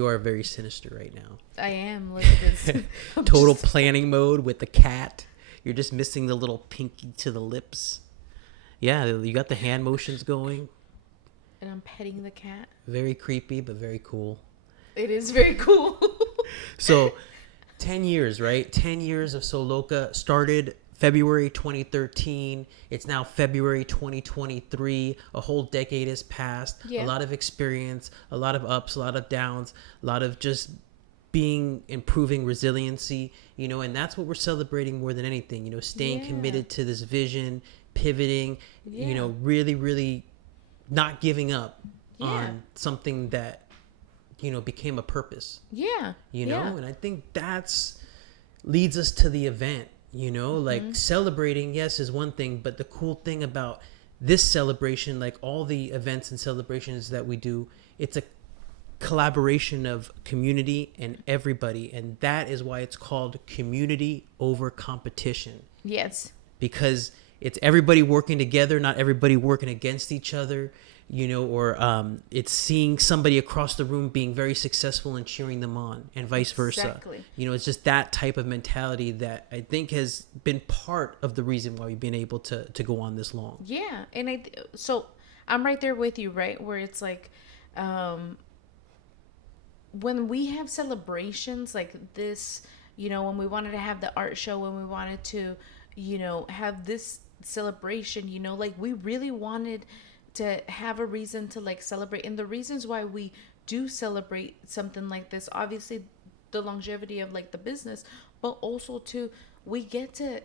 you are very sinister right now. I am. Look at this. Total planning mode with the cat. You're just missing the little pinky to the lips. Yeah, you got the hand motions going. And I'm petting the cat. Very creepy, but very cool. It is very cool. So, 10 years, right? 10 years of So Loca. Started February 2013. It's now February 2023. A whole decade has passed. Yeah. A lot of experience, a lot of ups, a lot of downs, a lot of just improving resiliency, and that's what we're celebrating more than anything, staying committed to this vision, pivoting, really, really not giving up on something that, became a purpose. Yeah. And I think that's leads us to the event, like celebrating, yes, is one thing, but the cool thing about this celebration, like all the events and celebrations that we do, it's a collaboration of community and everybody, and that is why it's called community over competition. Yes. Because it's everybody working together, not everybody working against each other, or it's seeing somebody across the room being very successful and cheering them on, and vice versa. Exactly. It's just that type of mentality that I think has been part of the reason why we've been able to go on this long. Yeah, and so I'm right there with you, right? Where it's like, when we have celebrations like this, when we wanted to have the art show, when we wanted to, have this celebration, like we really wanted to have a reason to like celebrate. And the reasons why we do celebrate something like this, obviously the longevity of like the business, but also too, we get to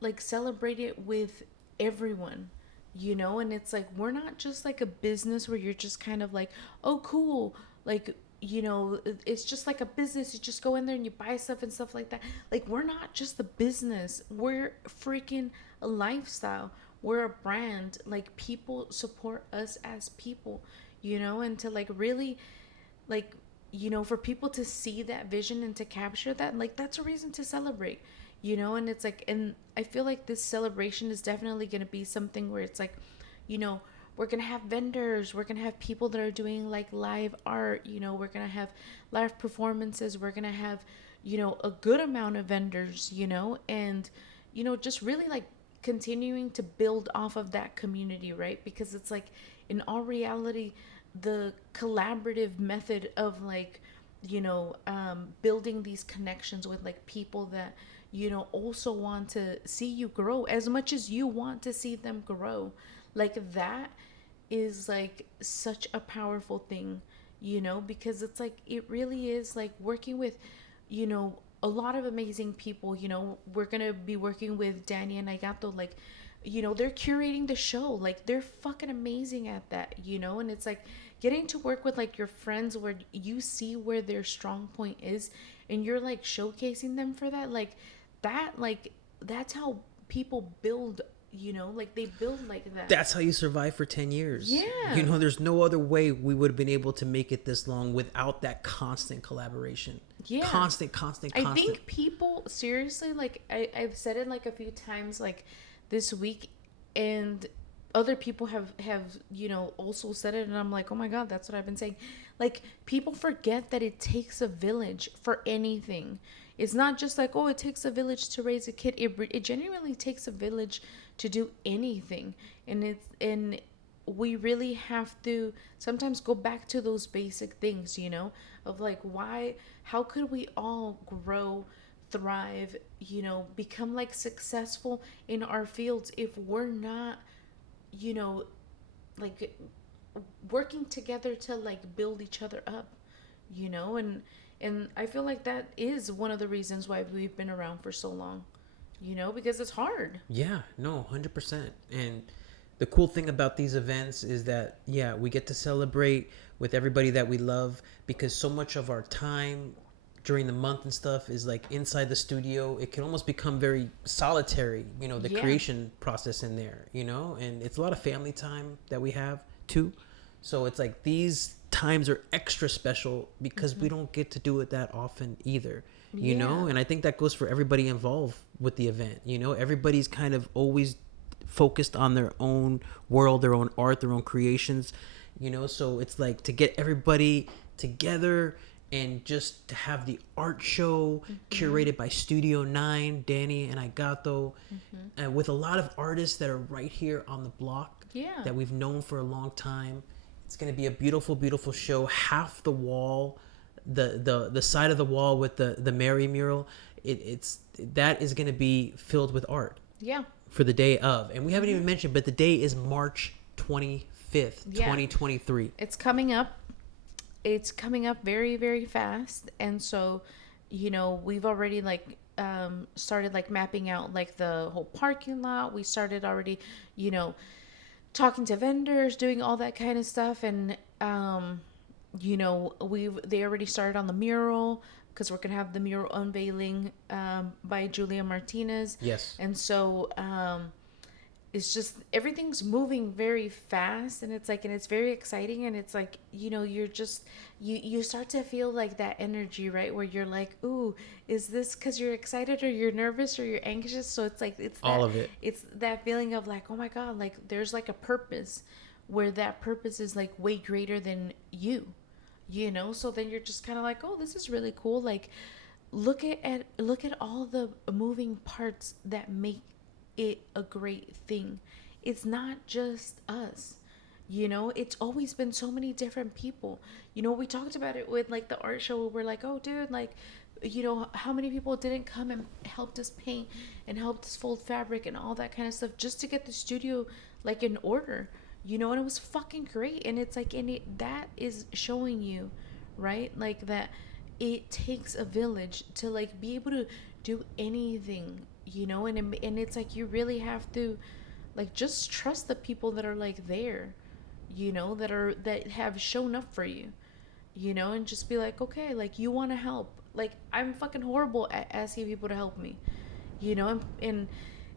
like celebrate it with everyone, and it's like, we're not just like a business where you're just kind of like, oh, cool. Like, it's just like a business. You just go in there and you buy stuff and stuff like that. Like, we're not just a business. We're freaking a lifestyle. We're a brand. Like, people support us as people, and to like really, like, for people to see that vision and to capture that, like, that's a reason to celebrate, and it's like, and I feel like this celebration is definitely going to be something where it's like, we're going to have vendors. We're going to have people that are doing like live art. We're going to have live performances. We're going to have, a good amount of vendors, and, just really like continuing to build off of that community, right? Because it's like, in all reality, the collaborative method of like, building these connections with like people that, also want to see you grow as much as you want to see them grow. Like, that is like such a powerful thing, because it's like, it really is like working with, a lot of amazing people. We're gonna be working with Danny and Agato, like, they're curating the show. Like, they're fucking amazing at that, and it's like getting to work with like your friends where you see where their strong point is and you're like showcasing them for that. Like, that's how people build, like they build like that. That's how you survive for 10 years. Yeah. There's no other way we would have been able to make it this long without that constant collaboration. Yeah. Constant. I think people, seriously, like, I've said it like a few times, like this week, and other people have also said it, and I'm like, oh my God, that's what I've been saying. Like, people forget that it takes a village for anything. It's not just like, oh, it takes a village to raise a kid. It genuinely takes a village to do anything. And we really have to sometimes go back to those basic things, of like, how could we all grow, thrive, become like successful in our fields if we're not, like working together to like build each other up, and I feel like that is one of the reasons why we've been around for so long, because it's hard. Yeah, no, 100%. And the cool thing about these events is that, yeah, we get to celebrate with everybody that we love, because so much of our time during the month and stuff is like inside the studio. It can almost become very solitary, the creation process in there, and it's a lot of family time that we have too. So it's like these times are extra special because we don't get to do it that often either, and I think that goes for everybody involved with the event. Everybody's kind of always focused on their own world, their own art, their own creations, so it's like to get everybody together and just to have the art show curated by Studio 9, Danny and Igato, and with a lot of artists that are right here on the block Yeah. that we've known for a long time. It's going to be a beautiful, beautiful show. Half the wall, the side of the wall with the Mary mural, that is going to be filled with art Yeah. for the day of. And we haven't even mentioned, but the day is March 25th, Yeah. 2023. It's coming up. It's coming up very, very fast. And so, we've already started like mapping out like the whole parking lot. We started already, talking to vendors, doing all that kind of stuff. And, they already started on the mural because we're going to have the mural unveiling by Julia Martinez. Yes. And so, it's just everything's moving very fast, and it's very exciting, and it's like you're just you start to feel like that energy, right, where you're like, ooh, is this because you're excited or you're nervous or you're anxious? So it's like it's all that, of it. it's that feeling of like, oh my god, like there's like a purpose where that purpose is like way greater than you, so then you're just kind of like, oh, this is really cool. Like look at all the moving parts that make it a great thing. It's not just us, it's always been so many different people. We talked about it with like the art show where we're like, oh dude, like how many people didn't come and helped us paint and helped us fold fabric and all that kind of stuff just to get the studio like in order, and it was fucking great. And it's like, that is showing you, right, like that it takes a village to like be able to do anything, and it's like you really have to like just trust the people that are like there, that have shown up for you, and just be like, okay, like you want to help. Like I'm fucking horrible at asking people to help me,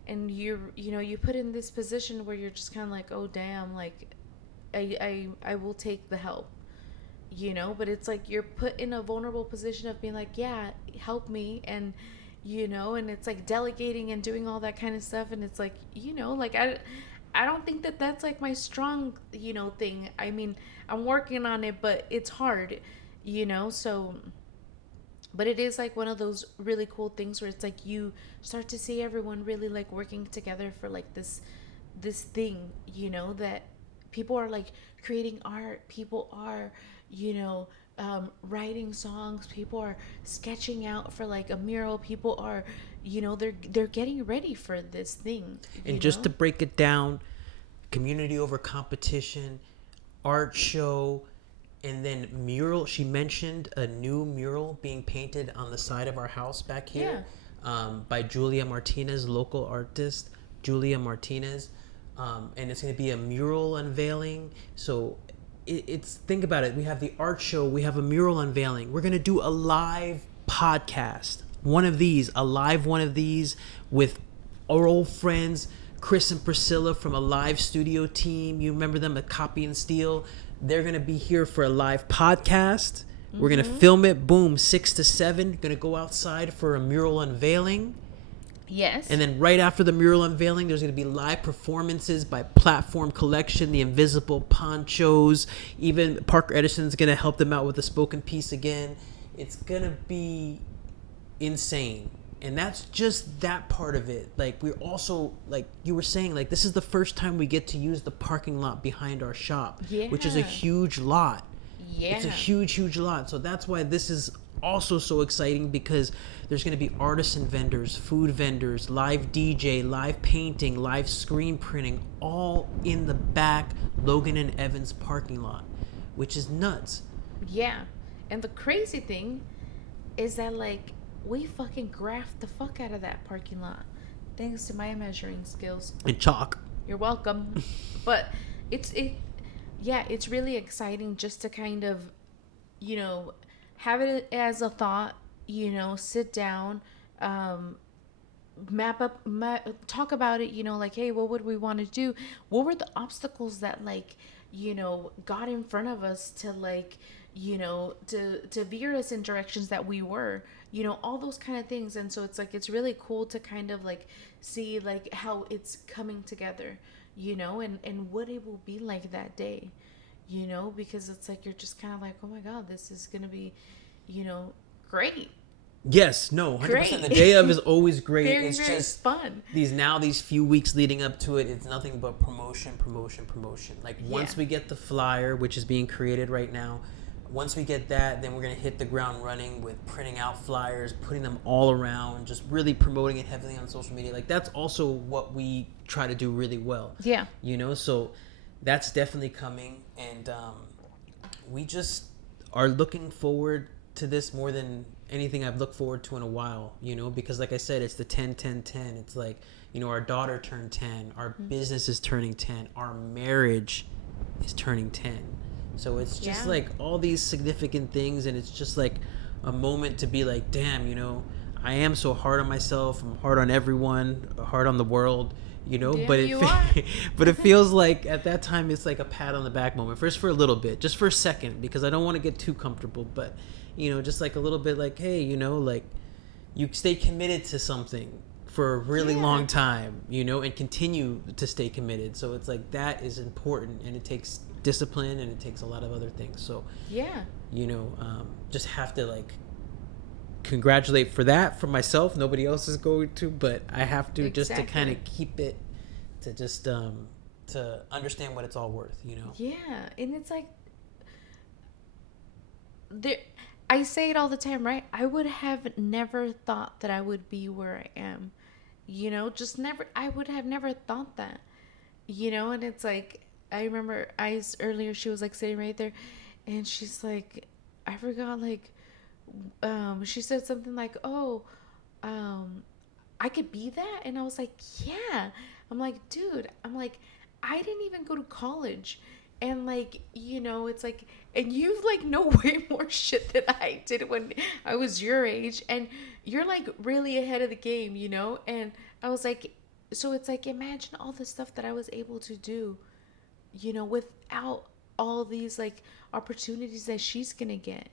and you put in this position where you're just kind of like, oh damn, like I will take the help, but it's like you're put in a vulnerable position of being like, yeah, help me. And and it's like delegating and doing all that kind of stuff. And it's like, like I don't think that that's like my strong, thing. I mean, I'm working on it, but it's hard, so, but it is like one of those really cool things where it's like you start to see everyone really like working together for like this thing, that people are like creating art, people are, writing songs, people are sketching out for like a mural, people are, they're getting ready for this thing. And just to break it down, community over competition, art show, and then mural. She mentioned a new mural being painted on the side of our house back here, by Julia Martinez, local artist Julia Martinez, and it's going to be a mural unveiling. So it's, think about it. We have the art show, we have a mural unveiling. We're going to do a live podcast, a live one of these with our old friends Chris and Priscilla from a live studio team. You remember them at Copy and Steal? They're going to be here for a live podcast. We're going to film it, boom, 6 to 7. Going to go outside for a mural unveiling. Yes. And then right after the mural unveiling, there's going to be live performances by Platform Collection, the Invisible Ponchos. Even Parker Edison's going to help them out with the spoken piece again. It's going to be insane. And that's just that part of it. Like, we're also, like you were saying, like, this is the first time we get to use the parking lot behind our shop, which is a huge lot. Yeah. It's a huge, huge lot. So that's why this is also so exciting, because there's going to be artisan vendors, food vendors, live DJ, live painting, live screen printing, all in the back Logan and Evans parking lot, which is nuts. Yeah. And the crazy thing is that, like, we fucking graphed the fuck out of that parking lot thanks to my measuring skills. And chalk. You're welcome. But it's really exciting just to kind of, have it as a thought, sit down, talk about it, like, hey, what would we want to do? What were the obstacles that, like, got in front of us to, like, to veer us in directions that we were, all those kind of things. And so it's like, it's really cool to kind of like see like how it's coming together, and what it will be like that day, because it's like, you're just kind of like, oh my God, this is going to be great. Yes, no, 100%. The Great. day of is always great. Very, It's very just fun. these few weeks leading up to it, it's nothing but promotion, promotion, promotion. Like once Yeah. we get the flyer, which is being created right now, once we get that, then we're gonna hit the ground running with printing out flyers, putting them all around, just really promoting it heavily on social media. Like that's also what we try to do really well. Yeah. So that's definitely coming, and we just are looking forward to this more than anything I've looked forward to in a while, because like I said, it's the 10-10-10. It's like, our daughter turned 10, our business is turning 10, our marriage is turning 10. So it's just like all these significant things, and it's just like a moment to be like, damn, I am so hard on myself, I'm hard on everyone, hard on the world, but but it feels like at that time it's like a pat on the back moment, first for a little bit, just for a second, because I don't want to get too comfortable, but just like a little bit like, hey, like you stay committed to something for a really long time, and continue to stay committed. So it's like that is important, and it takes discipline, and it takes a lot of other things. So just have to like congratulate for that for myself. Nobody else is going to, but I have to just to kind of keep it to just to understand what it's all worth. Yeah, and it's like there. I say it all the time, right? I would have never thought that I would be where I am. Just never. I would have never thought that. And it's like I remember earlier she was like sitting right there, and she's like, I forgot, like she said something like, oh, I could be that, and I was like, yeah. I'm like, dude, I didn't even go to college. And like, it's like, and you've like know way more shit than I did when I was your age, and you're like really ahead of the game, and I was like, so it's like, imagine all the stuff that I was able to do, without all these like opportunities that she's gonna get,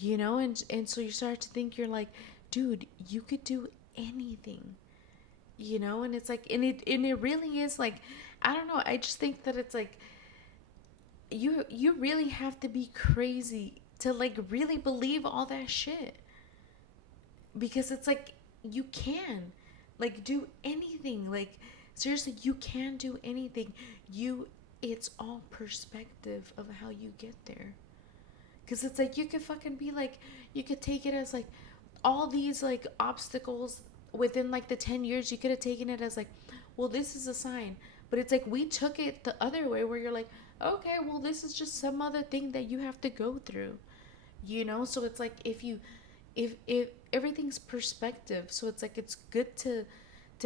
and so you start to think, you're like, dude, you could do anything, and it's like, and it really is like, I don't know, I just think that it's like, you really have to be crazy to like really believe all that shit, because it's like you can like do anything, like seriously, you can do anything. It's all perspective of how you get there, because it's like you could fucking be like, you could take it as like all these like obstacles within like the 10 years, you could have taken it as like, well, this is a sign. But it's like we took it the other way, where you're like, okay, well, this is just some other thing that you have to go through, so it's like, if everything's perspective, so it's like, it's good to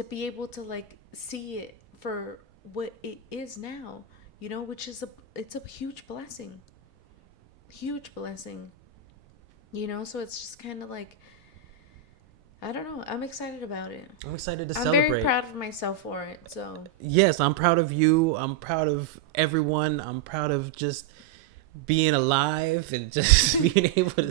be able to like see it for what it is now, which is it's a huge blessing, so it's just kind of like, I don't know. I'm excited about it. I'm excited to I'm celebrate. I'm very proud of myself for it. So yes, I'm proud of you. I'm proud of everyone. I'm proud of just being alive and just being able to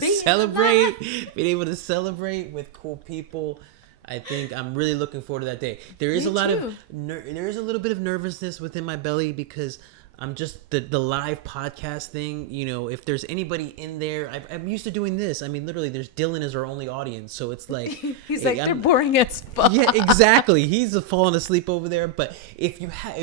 being able to celebrate with cool people. I think I'm really looking forward to that day. There is there is a little bit of nervousness within my belly, because I'm just the live podcast thing. If there's anybody in there, I'm used to doing this. I mean, literally, there's Dylan as our only audience, so it's like he's like, they're boring as fuck. Yeah, exactly. He's falling asleep over there. But if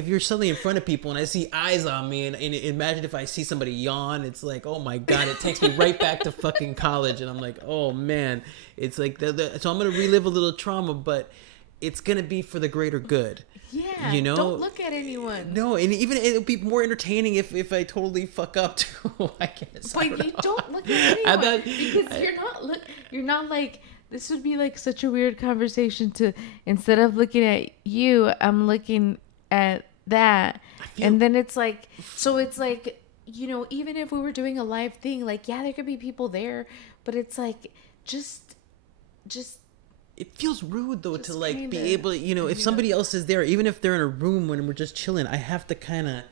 you're suddenly in front of people and I see eyes on me, and imagine if I see somebody yawn, it's like, oh my god, it takes me right back to fucking college, and I'm like, oh man, it's like so I'm gonna relive a little trauma, but it's gonna be for the greater good. Yeah, don't look at anyone. No, and even it'll be more entertaining if I totally fuck up too, I guess. But you don't look at anyone, because you're not like, this would be like such a weird conversation to, instead of looking at you, I'm looking at that, and then it's like, so it's like, even if we were doing a live thing, like, yeah, there could be people there, but it's like, just it feels rude though, to like be able to, if somebody else is there, even if they're in a room when we're just chilling, I have to kind of,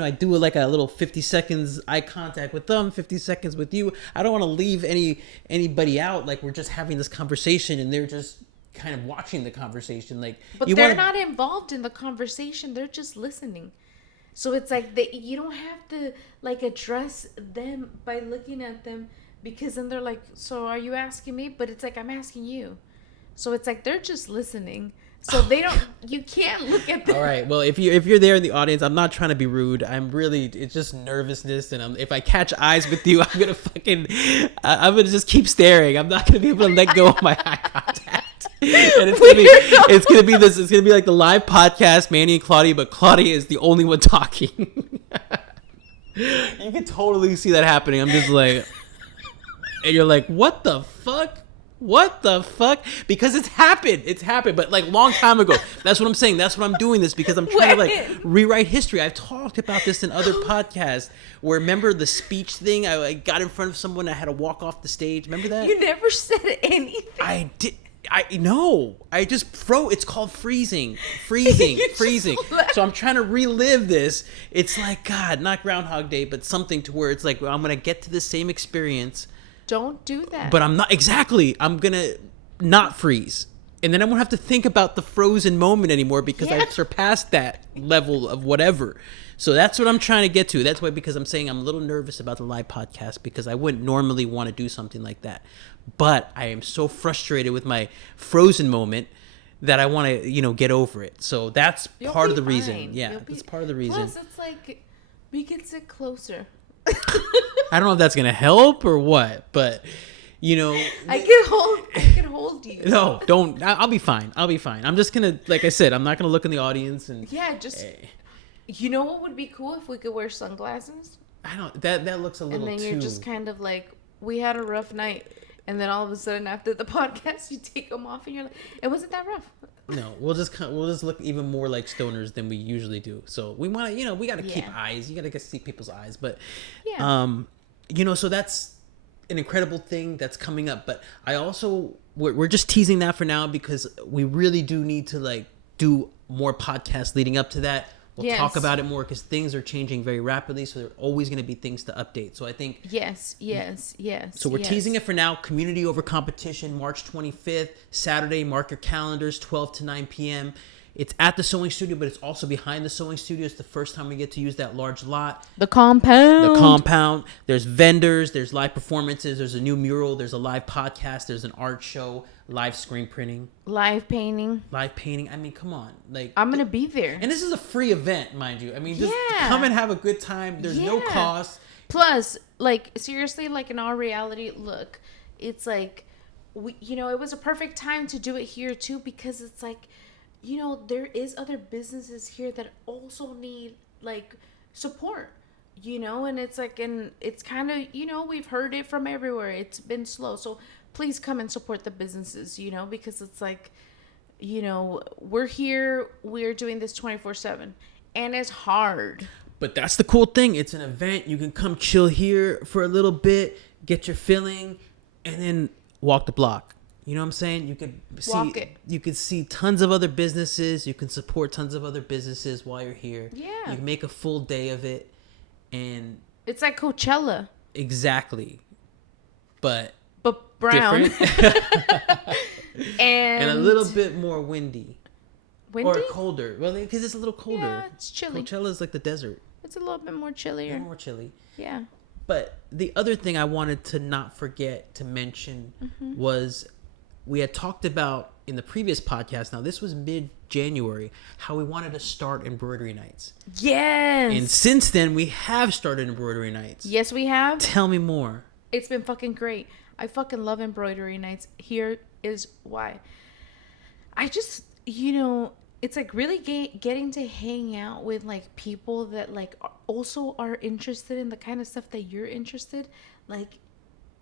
I do like a little 50 seconds eye contact with them, 50 seconds with you. I don't want to leave anybody out, like we're just having this conversation and they're just kind of watching the conversation, like, but they're not involved in the conversation, they're just listening. So it's like you don't have to like address them by looking at them. because then they're like, so are you asking me? But it's like, I'm asking you. So it's like they're just listening. So they don't. You can't look at them. All right. Well, if you're there in the audience, I'm not trying to be rude. I'm really, it's just nervousness, and if I catch eyes with you, I'm gonna I'm gonna just keep staring. I'm not gonna be able to let go of my eye contact. And it's gonna be like the live podcast, Manny and Claudia, but Claudia is the only one talking. You can totally see that happening. I'm just like, and you're like, what the fuck? What the fuck? Because it's happened, but like long time ago. That's what I'm saying. That's what I'm doing this because I'm trying to like rewrite history. I've talked about this in other podcasts where, remember the speech thing? I got in front of someone, I had to walk off the stage. Remember that? You never said anything. I did. I know. I just froze. It's called freezing. Freezing. So I'm trying to relive this. It's like, God, not Groundhog Day, but something to where it's like, well, I'm going to get to the same experience. Don't do that. But I'm not. Exactly. I'm going to not freeze. And then I won't have to think about the frozen moment anymore because I've surpassed that level of whatever. So that's what I'm trying to get to. That's why, because I'm saying I'm a little nervous about the live podcast because I wouldn't normally want to do something like that. But I am so frustrated with my frozen moment that I want to, get over it. So that's part of the reason. Yeah, that's part of the reason. Plus, it's like we can sit closer. I don't know if that's going to help or what, but, I can hold you. No, don't. I'll be fine. I'm just going to, like I said, I'm not going to look in the audience. And yeah, just, you know what would be cool if we could wear sunglasses? I don't, that looks a little too. And then you're just kind of like, we had a rough night. And then all of a sudden after the podcast, you take them off and you're like, it wasn't that rough. No, we'll just look even more like stoners than we usually do. So we want to, we got to keep eyes. You got to see people's eyes. But, so that's an incredible thing that's coming up. But I also, we're just teasing that for now because we really do need to like do more podcasts leading up to that. We'll talk about it more because things are changing very rapidly. So there are always going to be things to update. So I think... Yes. So we're teasing it for now. Community over competition, March 25th, Saturday. Mark your calendars, 12 to 9 p.m. It's at the sewing studio, but it's also behind the sewing studio. It's the first time we get to use that large lot. The compound. There's vendors. There's live performances. There's a new mural. There's a live podcast. There's an art show. Live screen printing. Live painting. I mean, come on. Like, I'm going to be there. And this is a free event, mind you. I mean, just come and have a good time. There's no cost. Plus, like, seriously, like in all reality, look, it's like, it was a perfect time to do it here too because it's like, there is other businesses here that also need like support, and it's like, and it's kind of, we've heard it from everywhere. It's been slow. So please come and support the businesses, because it's like, we're here, we're doing this 24/7 and it's hard. But that's the cool thing. It's an event. You can come chill here for a little bit, get your filling, and then walk the block. You know what I'm saying? You could see tons of other businesses. You can support tons of other businesses while you're here. Yeah. You can make a full day of it. And it's like Coachella. Exactly. But brown. and a little bit more windy. Windy? Or colder. Well, because it's a little colder. Yeah, it's chilly. Coachella is like the desert. It's a little bit more chillier. More chilly. Yeah. But the other thing I wanted to not forget to mention was we had talked about in the previous podcast, now this was mid-January, how we wanted to start embroidery nights. Yes. And since then, we have started embroidery nights. Yes, we have. Tell me more. It's been fucking great. I fucking love embroidery nights. Here is why. I just, it's like really getting to hang out with like people that like also are interested in the kind of stuff that you're interested. Like,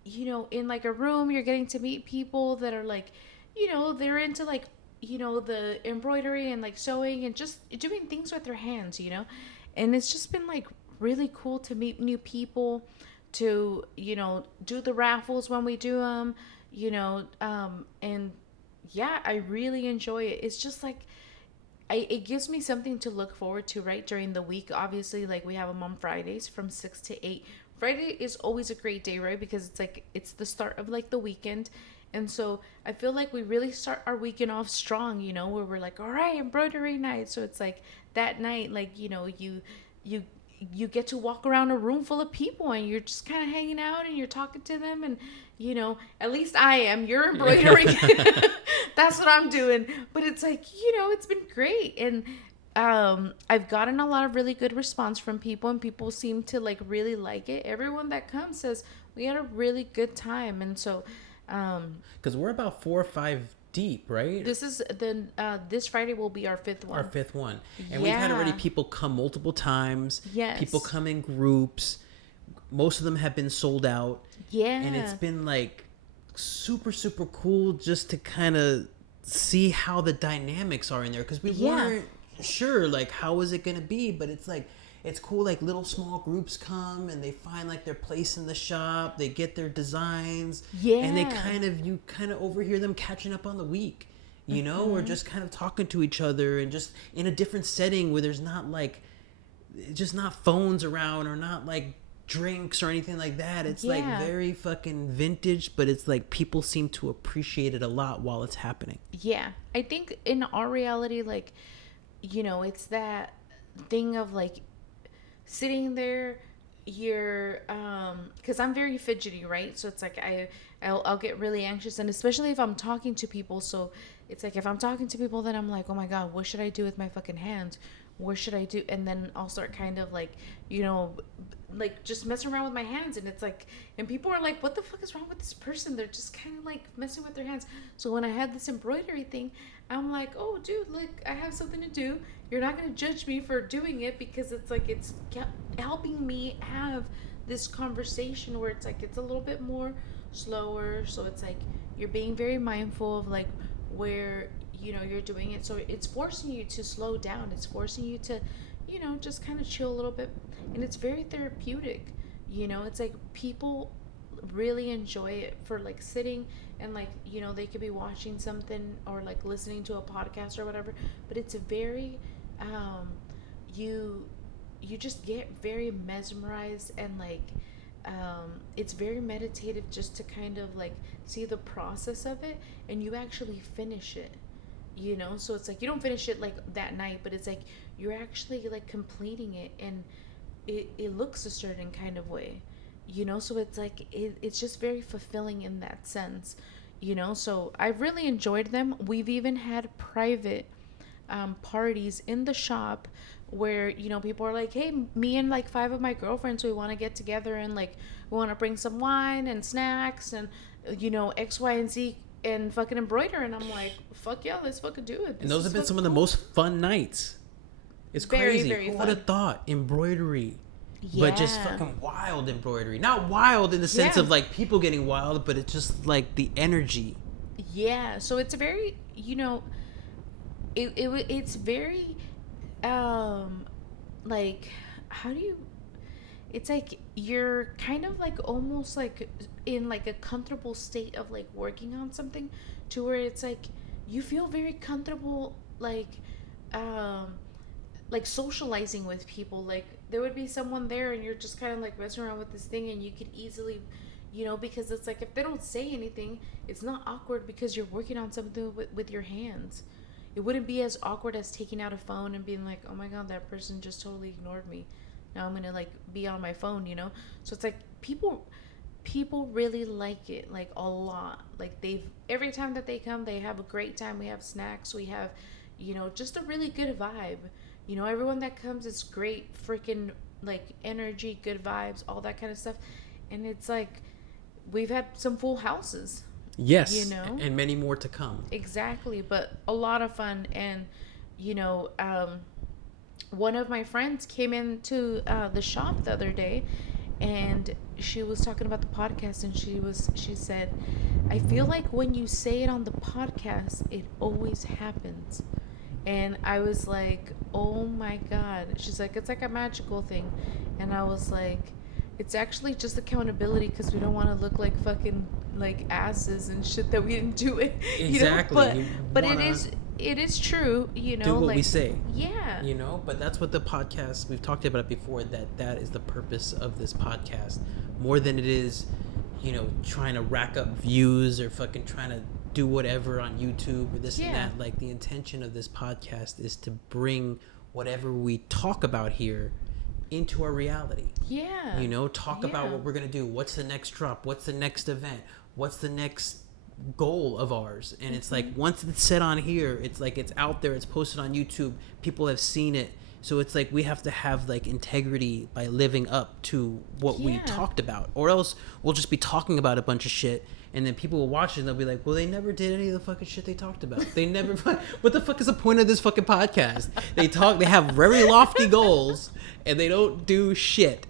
in like a room, you're getting to meet people that are like, they're into like, the embroidery and like sewing and just doing things with their hands, and it's just been like really cool to meet new people, to, do the raffles when we do them, and yeah, I really enjoy it. It's just like, it gives me something to look forward to, right? During the week, obviously, like we have them on Fridays from 6 to 8. Friday is always a great day, right? Because it's like, it's the start of like the weekend. And so I feel like we really start our weekend off strong, where we're like, all right, embroidery night. So it's like that night, like, you you get to walk around a room full of people and you're just kind of hanging out and you're talking to them, and at least I am. You're embroidering. That's what I'm doing. But it's like, it's been great. And I've gotten a lot of really good response from people, and people seem to like really like it. Everyone that comes says we had a really good time. And so because we're about 4 or 5 deep, right? This Friday will be our fifth one. Our fifth one. And we've had already people come multiple times. Yes. People come in groups. Most of them have been sold out. Yeah. And it's been like super, super cool just to kind of see how the dynamics are in there. Because we weren't sure, like, how is it going to be? But it's like, it's cool, like little small groups come and they find like their place in the shop. They get their designs. Yeah. And you kind of overhear them catching up on the week, or just kind of talking to each other and just in a different setting where there's not like, just not phones around or not like drinks or anything like that. It's like very fucking vintage, but it's like people seem to appreciate it a lot while it's happening. Yeah. I think in our reality, like, it's that thing of like, sitting there, you're because I'm very fidgety, right? So it's like I'll get really anxious, and especially if I'm talking to people. So it's like if I'm talking to people, then I'm like, oh my god, what should I do with my fucking hands? What should I do? And then I'll start kind of like, like just messing around with my hands, and it's like, and people are like, what the fuck is wrong with this person? They're just kind of like messing with their hands. So when I had this embroidery thing, I'm like, oh dude, look, I have something to do. You're not going to judge me for doing it, because it's like, it's helping me have this conversation where it's like, it's a little bit more slower. So it's like, you're being very mindful of like where, you're doing it. So it's forcing you to slow down. It's forcing you to, just kind of chill a little bit. And it's very therapeutic. It's like people really enjoy it for like sitting and like, they could be watching something or like listening to a podcast or whatever, but it's a very, you just get very mesmerized, and like, it's very meditative just to kind of like see the process of it, and you actually finish it. So it's like you don't finish it like that night, but it's like you're actually like completing it, and it looks a certain kind of way, so it's like it's just very fulfilling in that sense, so I've really enjoyed them. We've even had private parties in the shop where people are like, hey, me and like 5 of my girlfriends, we want to get together and like we want to bring some wine and snacks and X, Y, and Z and fucking embroider. And I'm like, fuck yeah, let's fucking do it. And those have been some of the most fun nights. It's very, crazy. very Who fun. would have thought embroidery? Yeah. But just fucking wild embroidery. Not wild in the sense of like people getting wild, but it's just like the energy. Yeah. So it's a very, it's very like, how do you, it's like you're kind of like almost like in like a comfortable state of like working on something, to where it's like you feel very comfortable like socializing with people. Like there would be someone there and you're just kind of like messing around with this thing, and you could easily, because it's like if they don't say anything, it's not awkward because you're working on something with your hands. It wouldn't be as awkward as taking out a phone and being like, oh my god, that person just totally ignored me. Now I'm gonna like be on my phone, So it's like people really like it, like a lot. Like every time that they come, they have a great time. We have snacks, we have, just a really good vibe. Everyone that comes is great freaking like energy, good vibes, all that kind of stuff. And it's like we've had some full houses. Yes, and many more to come. Exactly, but a lot of fun. And one of my friends came into the shop the other day, and she was talking about the podcast, and she said, I feel like when you say it on the podcast, it always happens. And I was like, oh my god. She's like, it's like a magical thing. And I was like, it's actually just accountability, because we don't want to look like fucking like asses and shit that we didn't do it. Exactly. But it is true, do what like, we say. Yeah. But that's what the podcast, we've talked about it before, that is the purpose of this podcast, more than it is trying to rack up views or fucking trying to do whatever on YouTube or this and that. Like, the intention of this podcast is to bring whatever we talk about here into our reality. Yeah. You know, talk about Yeah. what we're gonna do. What's the next drop? What's the next event? What's the next goal of ours? And it's like once it's set on here, it's like it's out there. It's posted on YouTube. People have seen it. So it's like we have to have like integrity by living up to what we Yeah. talked about, or else we'll just be talking about a bunch of shit. And then people will watch it and they'll be like, well, they never did any of the fucking shit they talked about. They never, what the fuck is the point of this fucking podcast? They have very lofty goals and they don't do shit,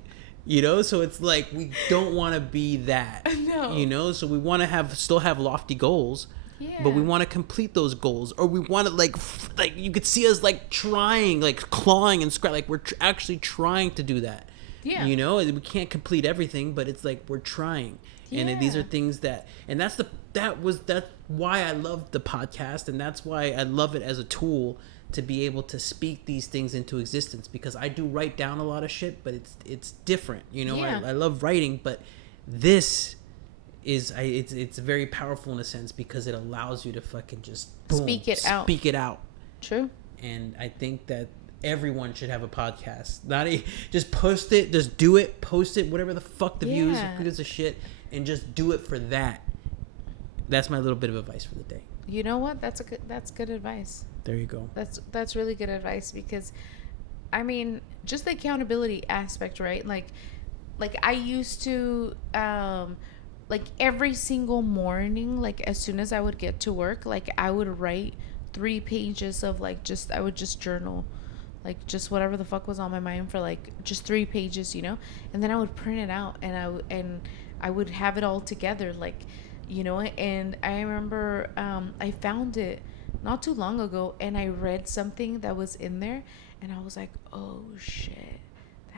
you know? So it's like, we don't want to be that, No. you know? So we want to still have lofty goals, Yeah. but we want to complete those goals, or we want to like you could see us like trying, like clawing and like we're actually trying to do that. Yeah. You know, we can't complete everything, but it's like we're trying. And then these are Yeah. things that's why I love the podcast, and that's why I love it as a tool to be able to speak these things into existence, because I do write down a lot of shit, but it's different, you know. Yeah. I love writing, but this is it's very powerful in a sense because it allows you to fucking just boom, Speak it out. speak it out. True. And I think that everyone should have a podcast. Just post it, just do it, post it, whatever the fuck the views, Yeah. who gives a shit, and just do it for that. That's my little bit of advice for the day. You know what? That's good advice. There you go. That's really good advice, because I mean, just the accountability aspect, right? Like I used to like every single morning, like as soon as I would get to work, like I would write 3 pages of like I would just journal, like just whatever the fuck was on my mind for like just 3 pages, you know? And then I would print it out and I would have it all together, like, you know. And I remember I found it not too long ago, and I read something that was in there, and I was like, oh shit,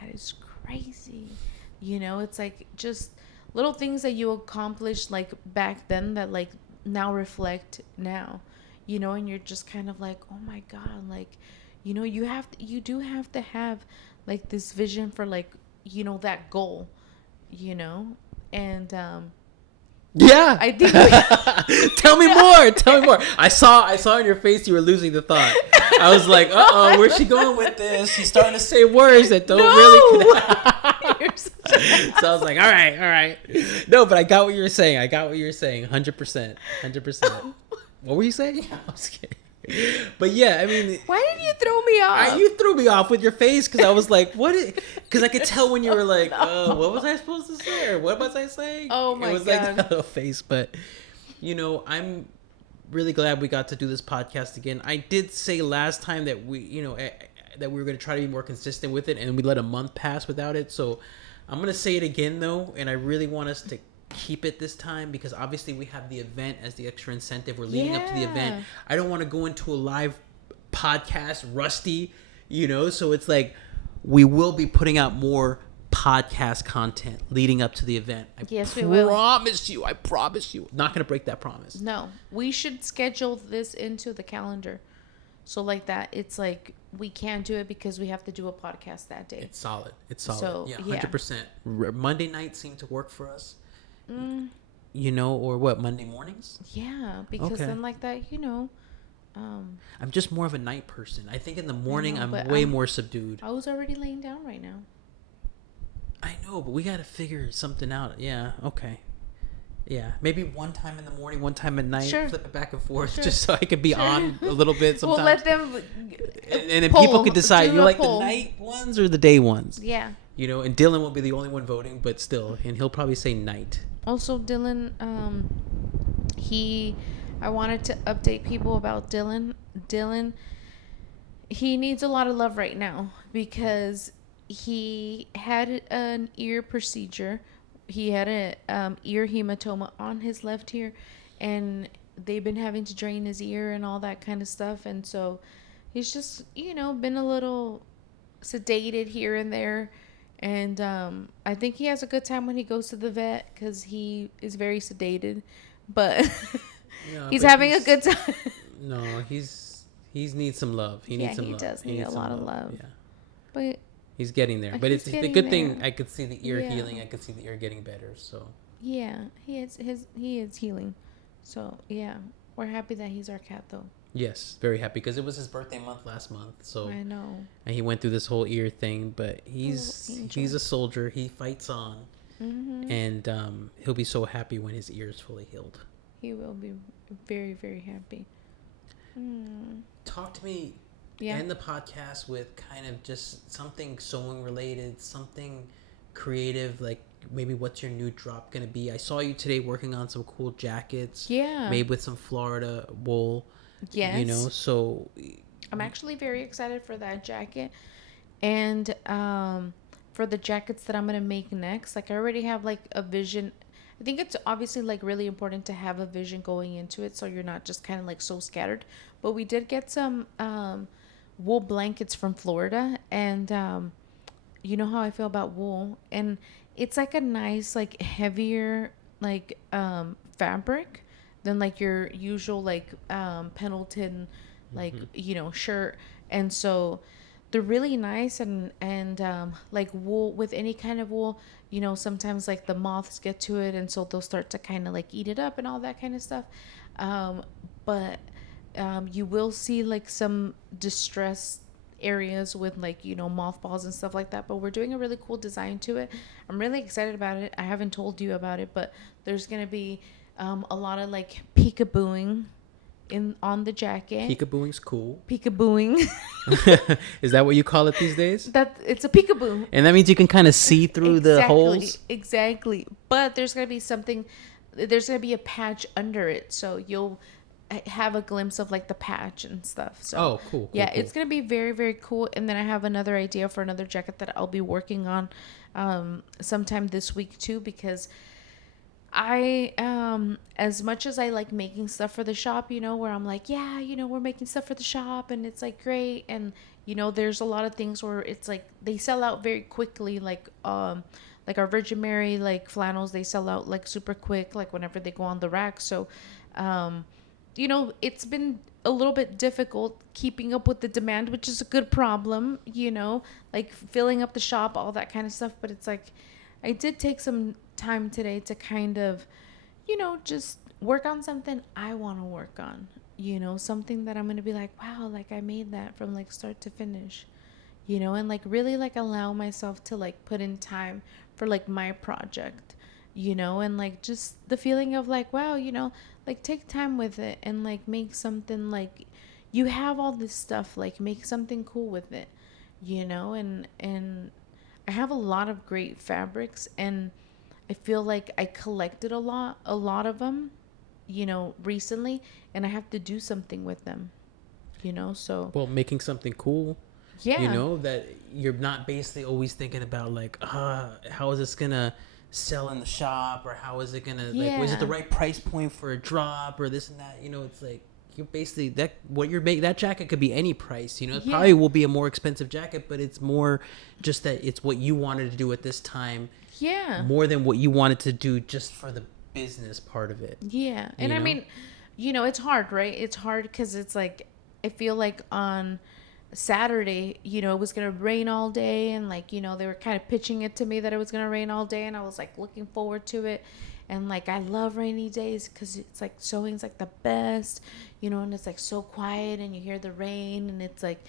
that is crazy. You know, it's like just little things that you accomplished like back then that like now reflect now, you know. And you're just kind of like, oh my god, like, you know, you do have to have like this vision for like, you know, that goal, you know. And Yeah. I think Tell me more. Tell me more. I saw in your face you were losing the thought. I was like, uh-oh, where's she going with this? She's starting to say words that don't really connect. You're such a- So I was like, all right. No, but I got what you were saying. 100%. 100%. What were you saying? I was kidding. But yeah, I mean, Why did you throw me off? you threw me off with your face, because I was like, because I could tell when you were like, what was I supposed to say? Or what was I saying? Oh my It was God. like that little face. But, you know, I'm really glad we got to do this podcast again. I did say last time that that we were going to try to be more consistent with it, and we let a month pass without it. So I'm going to say it again, though, and I really want us to keep it this time, because obviously we have the event as the extra incentive. We're leading up to the event. Yeah. I don't want to go into a live podcast rusty, you know. So it's like we will be putting out more podcast content leading up to the event. Yes, we will. I promise you. Not going to break that promise. No, we should schedule this into the calendar, so like that it's like we can't do it because we have to do a podcast that day. It's solid. So, Yeah, yeah. 100%. Monday nights seem to work for us. You know, or what, Monday mornings? Yeah, because Okay. then like that, you know, I'm just more of a night person. I think in the morning know, I'm but way I'm- more subdued. I was already laying down right now. I know, but we got to figure something out. Yeah, okay. Yeah, maybe one time in the morning, one time at night, Sure. flip it back and forth, Sure. just so I could be Sure. on a little bit sometimes. We'll let them. and then poll, people could decide, do you a like poll. the night ones or the day ones? Yeah. You know, and Dylan will be the only one voting, but still, and he'll probably say night. Also, Dylan, I wanted to update people about Dylan. Dylan, he needs a lot of love right now because he had an ear procedure. He had a ear hematoma on his left ear, and they've been having to drain his ear and all that kind of stuff. And so he's just, you know, been a little sedated here and there. And I think he has a good time when he goes to the vet because he is very sedated. But Yeah, he's but having a good time. No, he needs some love. He Yeah, needs some he love. does need needs a some lot of love. Yeah. But He's getting there. But He's it's a getting good thing there. I could see the ear Yeah. healing. I could see the ear getting better. So yeah, he is healing. So yeah, we're happy that he's our cat though. Yes, very happy because it was his birthday month last month. So I know. and he went through this whole ear thing, but Little he's angel. a soldier. He fights on, Mm-hmm. and he'll be so happy when his ear is fully healed. He will be very, very happy. Mm. Talk to me. Yeah. End the podcast with kind of just something sewing related, something creative, like maybe what's your new drop gonna be? I saw you today working on some cool jackets Yeah. made with some Florida wool. Yes. You know, so I'm actually very excited for that jacket. And for the jackets that I'm going to make next, like I already have like a vision. I think it's obviously like really important to have a vision going into it so you're not just kind of like so scattered. But we did get some wool blankets from Florida, and you know how I feel about wool, and it's like a nice like heavier like fabric than like your usual like Pendleton like shirt. And so they're really nice, and like wool, with any kind of wool, sometimes like the moths get to it, and so they'll start to kind of like eat it up and all that kind of stuff. But you will see like some distressed areas with like mothballs and stuff like that, but we're doing a really cool design to it. I'm really excited about it. I haven't told you about it, but there's gonna be a lot of like peekabooing on the jacket. peekabooing's cool. Peekabooing. Is that what you call it these days? That it's a peekaboo. And that means you can kind of see through the holes. Exactly. But there's gonna be something. There's gonna be a patch under it, so you'll have a glimpse of like the patch and stuff. So cool. Yeah, it's gonna be very, very cool. And then I have another idea for another jacket that I'll be working on sometime this week too, because I as much as I like making stuff for the shop, where I'm like, yeah, we're making stuff for the shop and it's like great, and there's a lot of things where it's like they sell out very quickly, like our Virgin Mary like flannels, they sell out like super quick, like whenever they go on the rack. So it's been a little bit difficult keeping up with the demand, which is a good problem, like filling up the shop, all that kind of stuff. But it's like I did take some time today to kind of, just work on something I want to work on, something that I'm going to be like, wow, like I made that from like start to finish, and like really like allow myself to like put in time for like my project, and like just the feeling of like, wow, like take time with it and like make something, like you have all this stuff, like make something cool with it, and I have a lot of great fabrics, and I feel like I collected a lot of them, recently, and I have to do something with them, so. Well, making something cool. Yeah. That you're not basically always thinking about like, how is this gonna sell in the shop, or how is it gonna like, is it the right price point for a drop or this and that? It's like you're basically that jacket could be any price. It probably will be a more expensive jacket, but it's more just that it's what you wanted to do at this time. Yeah. More than what you wanted to do just for the business part of it. Yeah. And I mean, it's hard, right? It's hard because it's like, I feel like on Saturday, it was going to rain all day, and like, they were kind of pitching it to me that it was going to rain all day, and I was like looking forward to it. And like, I love rainy days because it's like sewing's like the best, and it's like so quiet and you hear the rain, and it's like,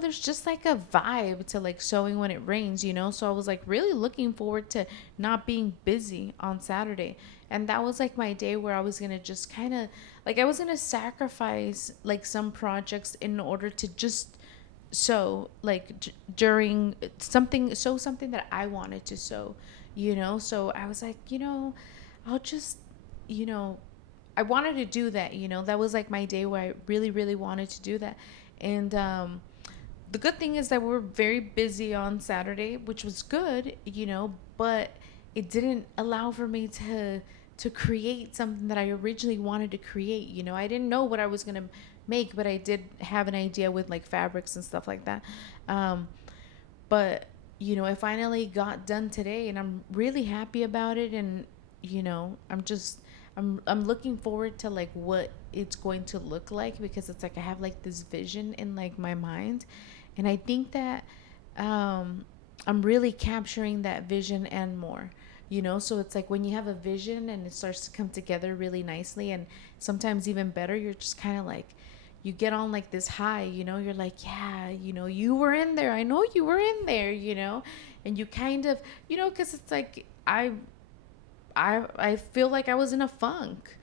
there's just like a vibe to like sewing when it rains, so I was like really looking forward to not being busy on Saturday. And that was like my day where I was going to just kind of like, I was going to sacrifice like some projects in order to just sew like during something that I wanted to sew, so I was like, I'll just, I wanted to do that, that was like my day where I really, really wanted to do that. And the good thing is that we're very busy on Saturday, which was good, but it didn't allow for me to create something that I originally wanted to create. I didn't know what I was going to make, but I did have an idea with like fabrics and stuff like that. But, I finally got done today, and I'm really happy about it. And, I'm looking forward to like what it's going to look like, because it's like I have like this vision in like my mind. And I think that I'm really capturing that vision and more, so it's like when you have a vision and it starts to come together really nicely, and sometimes even better, you're just kind of like, you get on like this high, you know, you're like, yeah, you know, you were in there. I know you were in there, you know, and you kind of, you know, because it's like I feel like I was in a funk,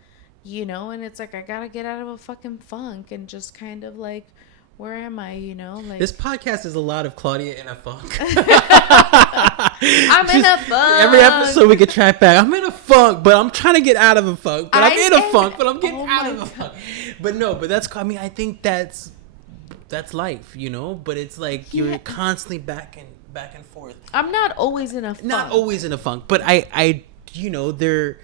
you know, and it's like I gotta get out of a fucking funk and just kind of like, where am I, you know? Like, this podcast is a lot of Claudia in a funk. I'm in a funk. Every episode we could track back. I'm in a funk, but I'm trying to get out of a funk. But I'm in a funk, but I'm getting out of a funk. But no, but that's, I mean, I think that's life, you know. But it's like you're constantly back and forth. I'm not always in a funk. Not always in a funk, but I you know, they're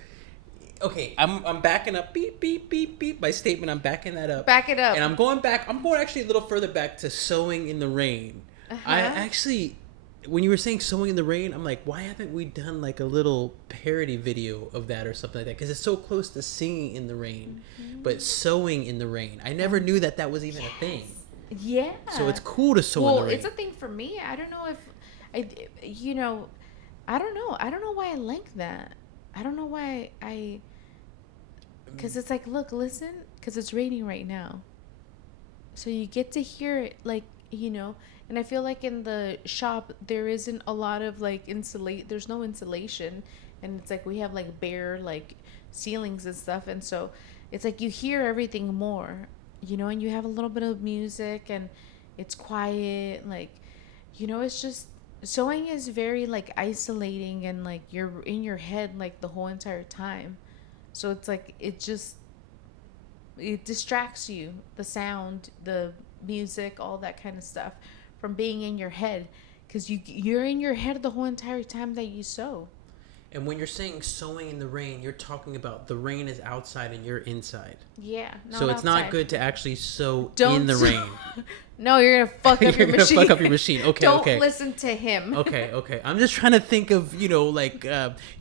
okay. I'm backing up. Beep beep beep beep. My statement. I'm backing that up. Back it up. And I'm going back. I'm going actually a little further back to Sewing in the Rain. I actually, when you were saying Sewing in the Rain, I'm like, why haven't we done like a little parody video of that or something like that? Because it's so close to Singing in the Rain, but Sewing in the Rain. I never knew that was even a thing. Yeah. So it's cool to sew in the rain. It's a thing for me. I don't know if you know, I don't know. I don't know why I like that. I don't know why because it's like, look, listen, because it's raining right now. So you get to hear it, like, you know, and I feel like in the shop, there isn't a lot of like there's no insulation. And it's like, we have like bare like ceilings and stuff. And so it's like, you hear everything more, you know, and you have a little bit of music and it's quiet. Like, you know, it's just, sewing is very like isolating and like you're in your head like the whole entire time. So it's like it distracts you, the sound, the music, all that kind of stuff, from being in your head, because you're in your head the whole entire time that you sew. And when you're saying sewing in the rain, you're talking about the rain is outside and you're inside. Yeah. So it's outside. Not good to actually sew Don't in the rain. No, you're gonna fuck up your machine. You're gonna fuck up your machine. Okay, Don't okay. listen to him. Okay. I'm just trying to think of, you know, like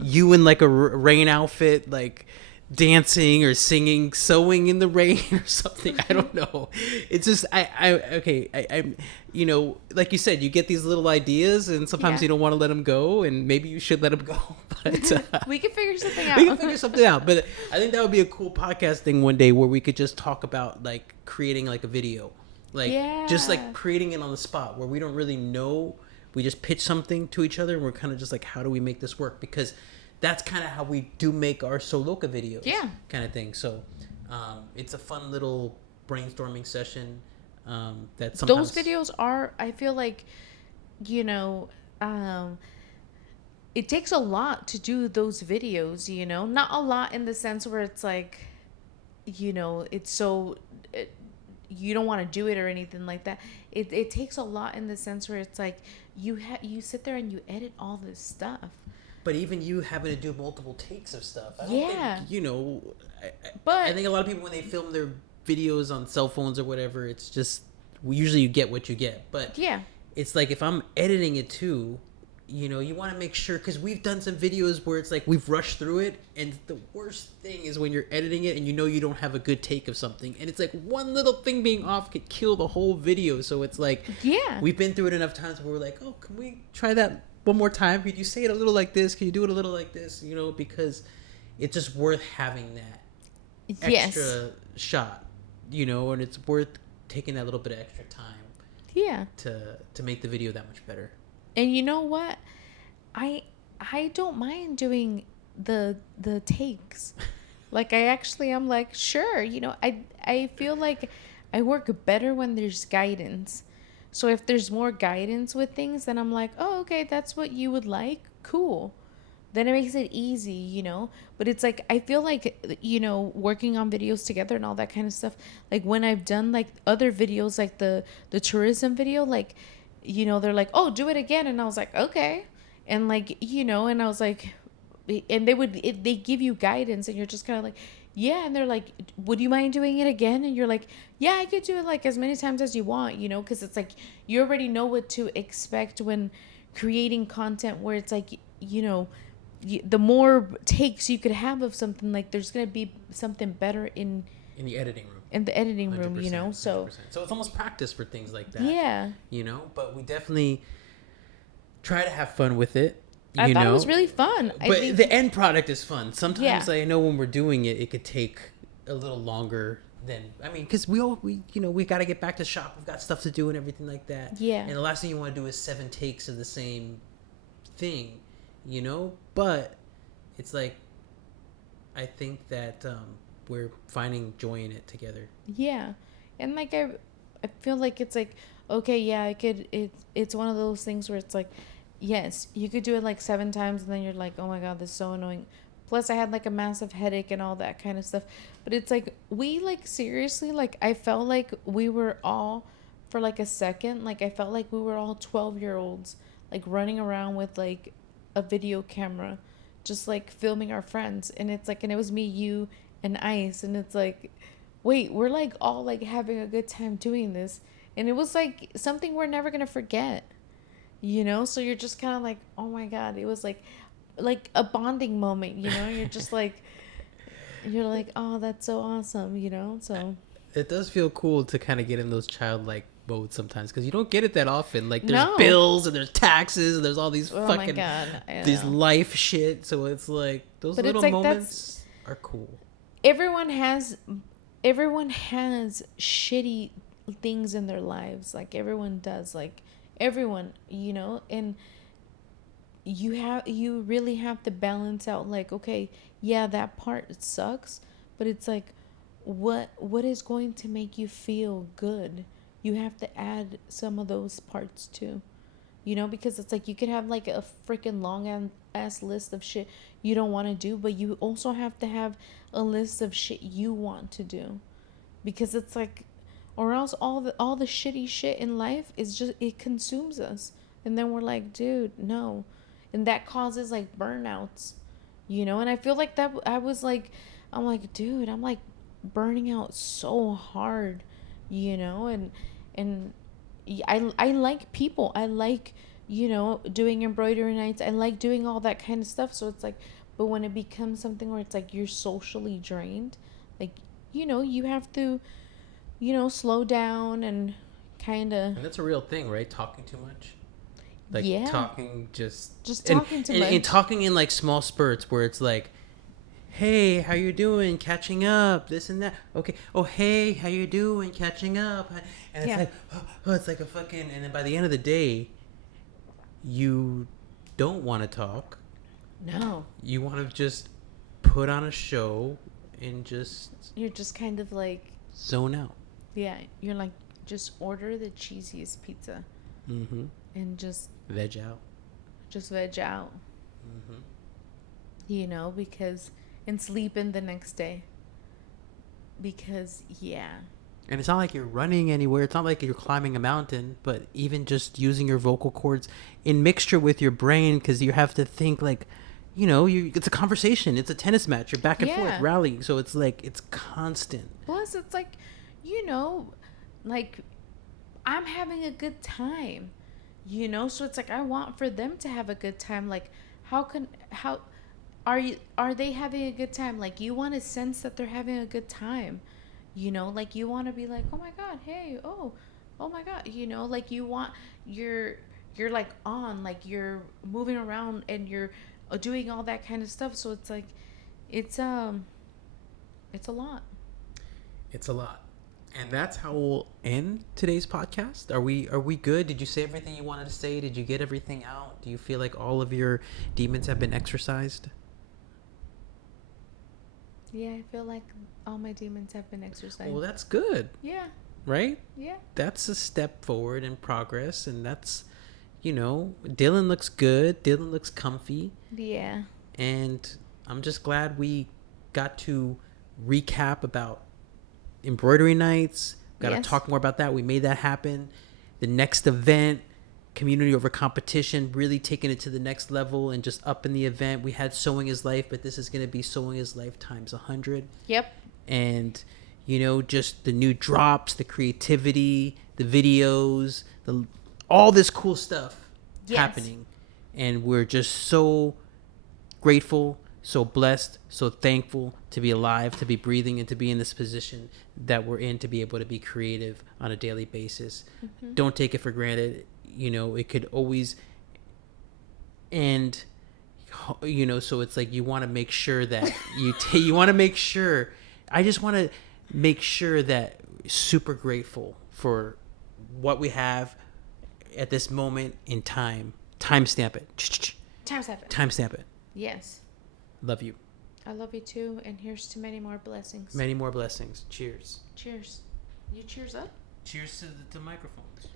you in like a rain outfit, like dancing or singing, sewing in the rain or something. I don't know. It's just I'm you know, like you said, you get these little ideas and sometimes you don't want to let them go, and maybe you should let them go. But we can figure something out. We can figure something out. But I think that would be a cool podcast thing one day where we could just talk about like creating like a video. Like just like creating it on the spot where we don't really know. We just pitch something to each other and we're kind of just like, how do we make this work? Because that's kind of how we do make our Soloka videos. Yeah. Kind of thing. So it's a fun little brainstorming session. That sometimes... Those videos are, I feel like, you know, it takes a lot to do those videos, you know, not a lot in the sense where it's like, you know, it's so, you don't want to do it or anything like that. It takes a lot in the sense where it's like, you sit there and you edit all this stuff. But even you having to do multiple takes of stuff. I don't think, you know, I think a lot of people when they film their videos on cell phones or whatever, it's just usually you get what you get. But it's like if I'm editing it too, you know, you want to make sure, because we've done some videos where it's like we've rushed through it, and the worst thing is when you're editing it and you know you don't have a good take of something, and it's like one little thing being off could kill the whole video. So it's like we've been through it enough times where we're like, oh, can we try that one more time? Could you say it a little like this? Can you do it a little like this? You know, because it's just worth having that extra shot, you know, and it's worth taking that little bit of extra time to make the video that much better. And you know what, I don't mind doing the takes. Like I'm like, sure, you know, I feel like I work better when there's guidance. So if there's more guidance with things, then I'm like, oh, okay, that's what you would like, cool. Then it makes it easy, you know. But it's like, I feel like, you know, working on videos together and all that kind of stuff, like when I've done like other videos, like the tourism video, like, you know, they're like, oh, do it again. And I was like, okay. And like, you know, and I was like, and they give you guidance and you're just kind of like, yeah. And they're like, would you mind doing it again? And you're like, yeah, I could do it like as many times as you want, you know, because it's like, you already know what to expect when creating content, where it's like, you know, the more takes you could have of something, like there's going to be something better in the editing room. In the editing room, you know, so 100%. So it's almost practice for things like that. Yeah. You know, but we definitely try to have fun with it. I thought it was really fun. But the end product is fun. Sometimes I know when we're doing it, it could take a little longer then I mean, because we we got to get back to shop. We've got stuff to do and everything like that. Yeah. And the last thing you want to do is 7 takes of the same thing, But it's like, I think that we're finding joy in it together. Yeah. And like I feel like it's like, okay, yeah, it's one of those things where it's like, yes, you could do it like 7 times and then you're like, oh my god, this is so annoying. Plus I had like a massive headache and all that kind of stuff. But it's like, we like seriously, like I felt like we were all, for like a second, like I felt like we were all 12-year-olds like running around with like a video camera, just like filming our friends. And it's like, and it was me, you, and Ice, and it's like, wait, we're like all like having a good time doing this. And it was like something we're never gonna forget, so you're just kind of like, oh my god, it was like a bonding moment. You're just like, you're like, oh, that's so awesome. So It does feel cool to kind of get in those childlike modes sometimes, because you don't get it that often. Like, there's No. bills and there's taxes and there's all these oh my fucking god, I these know. life shit. So it's like those But it's little like moments are cool. everyone has shitty things in their lives. Like everyone does, like everyone, and you really have to balance out, like, okay, yeah, that part sucks, but it's like, what is going to make you feel good? You have to add some of those parts too, because it's like, you could have like a freaking long ass list of shit you don't want to do, but you also have to have a list of shit you want to do, because it's like, or else all the shitty shit in life is just, it consumes us, and then we're like, dude, no. And that causes like burnouts, and I feel like that I'm like, dude, I'm like burning out so hard, and I like people. I like, doing embroidery nights. I like doing all that kind of stuff. So it's like, but when it becomes something where it's like you're socially drained, like, you have to, slow down and kind of. And that's a real thing, right? Talking too much. Like, Yeah. talking Just talking too much. And talking in like small spurts where it's like, hey, how you doing? Catching up, this and that. Okay. Oh, hey, how you doing? Catching up. And it's Yeah. like, oh, it's like a fucking. And then by the end of the day, you don't want to talk. No. You want to just put on a show and just You're just kind of like, zone out. yeah, you're like, just order the cheesiest pizza Mm-hmm. and just Veg out. veg out, Mm-hmm. because, and sleep in the next day. Because, yeah. And it's not like you're running anywhere. It's not like you're climbing a mountain, but even just using your vocal cords in mixture with your brain, because you have to think like, it's a conversation. It's a tennis match. You're back and forth Yeah. rallying. So it's like, it's constant. Plus, it's like, like, I'm having a good time, So it's like, I want for them to have a good time. Like, how are they having a good time? Like, you want to sense that they're having a good time, Like, you want to be like, oh my god, hey, oh my god, Like, you're like on, like, you're moving around and you're doing all that kind of stuff. So it's like, it's a lot. It's a lot. And that's how we'll end today's podcast. Are we good? Did you say everything you wanted to say? Did you get everything out? Do you feel like all of your demons have been exorcised? Yeah, I feel like all my demons have been exercised. Well, that's good, Yeah, right? yeah. That's a step forward in progress, and that's, Dylan looks good. Dylan looks comfy, Yeah. and I'm just glad we got to recap about embroidery nights. Got Yes. to talk more about that. We made that happen. The next event, community over competition, really taking it to the next level and just up in the event. We had Sewing is Life, but this is going to be Sewing is Life times 100. Yep. And just the new drops, the creativity, the videos, all this cool stuff Yes. happening, and we're just so grateful, so blessed, so thankful to be alive, to be breathing, and to be in this position that we're in, to be able to be creative on a daily basis. Don't take it for granted. It could always end, so it's like, you want to make sure that you want to make sure. I just want to make sure that super grateful for what we have at this moment in time. Timestamp it. Time 7. Timestamp it. Yes. Love you. I love you too, and here's to many more blessings. Many more blessings. Cheers. Cheers. You cheers up? Cheers to the microphones.